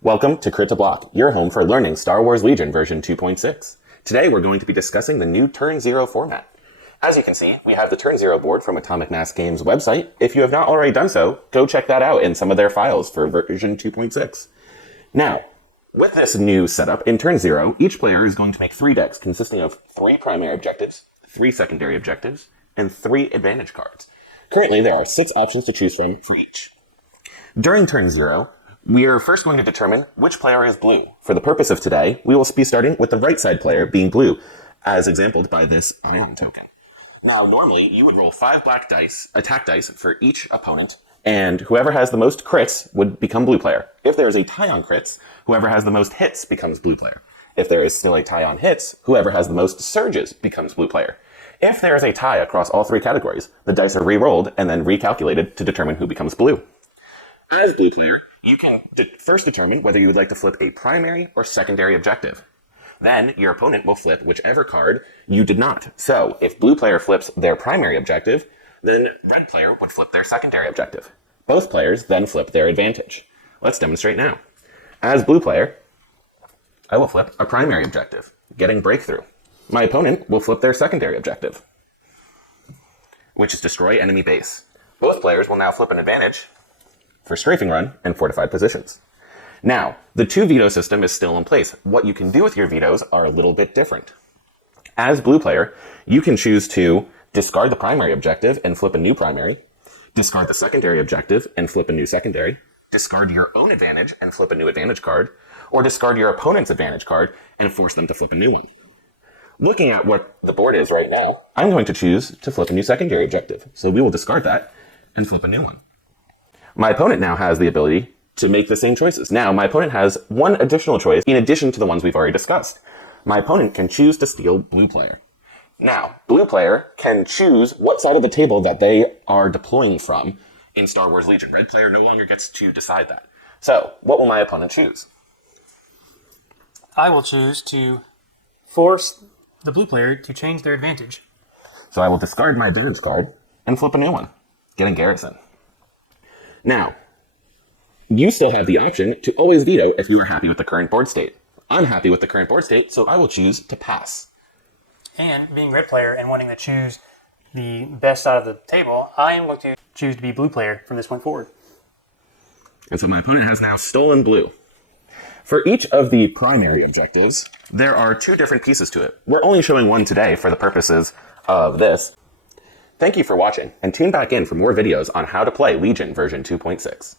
Welcome to Crit to Block, your home for learning Star Wars Legion version 2.6. Today we're going to be discussing the new Turn 0 format. As you can see, we have the Turn 0 board from Atomic Mass Games' website. If you have not already done so, go check that out in some of their files for version 2.6. Now, with this new setup, in Turn 0, each player is going to make 3 decks consisting of 3 primary objectives, 3 secondary objectives, and 3 advantage cards. Currently, there are 6 options to choose from for each. During Turn 0, we are first going to determine which player is blue. For the purpose of today, we will be starting with the right side player being blue, as exampled by this ion token. Now, normally, you would roll 5 black dice, attack dice, for each opponent, and whoever has the most crits would become blue player. If there is a tie on crits, whoever has the most hits becomes blue player. If there is still a tie on hits, whoever has the most surges becomes blue player. If there is a tie across all 3 categories, the dice are re-rolled and then recalculated to determine who becomes blue. As blue player, you can first determine whether you would like to flip a primary or secondary objective. Then, your opponent will flip whichever card you did not. So, if blue player flips their primary objective, then red player would flip their secondary objective. Both players then flip their advantage. Let's demonstrate now. As blue player, I will flip a primary objective, getting breakthrough. My opponent will flip their secondary objective, which is destroy enemy base. Both players will now flip an advantage for strafing run and fortified positions. Now, the 2 veto system is still in place. What you can do with your vetoes are a little bit different. As blue player, you can choose to discard the primary objective and flip a new primary, discard the secondary objective and flip a new secondary, discard your own advantage and flip a new advantage card, or discard your opponent's advantage card and force them to flip a new one. Looking at what the board is right now, I'm going to choose to flip a new secondary objective. So we will discard that and flip a new one. My opponent now has the ability to make the same choices. Now, my opponent has one additional choice in addition to the ones we've already discussed. My opponent can choose to steal blue player. Now, blue player can choose what side of the table that they are deploying from in Star Wars Legion. Red player no longer gets to decide that. So, what will my opponent choose? I will choose to force the blue player to change their advantage. So I will discard my advantage card and flip a new one, getting Garrison. Now, you still have the option to always veto if you are happy with the current board state. I'm happy with the current board state, so I will choose to pass. And being red player and wanting to choose the best side of the table, I am going to choose to be blue player from this point forward. And so my opponent has now stolen blue. For each of the primary objectives, there are 2 different pieces to it. We're only showing one today for the purposes of this. Thank you for watching, and tune back in for more videos on how to play Legion version 2.6.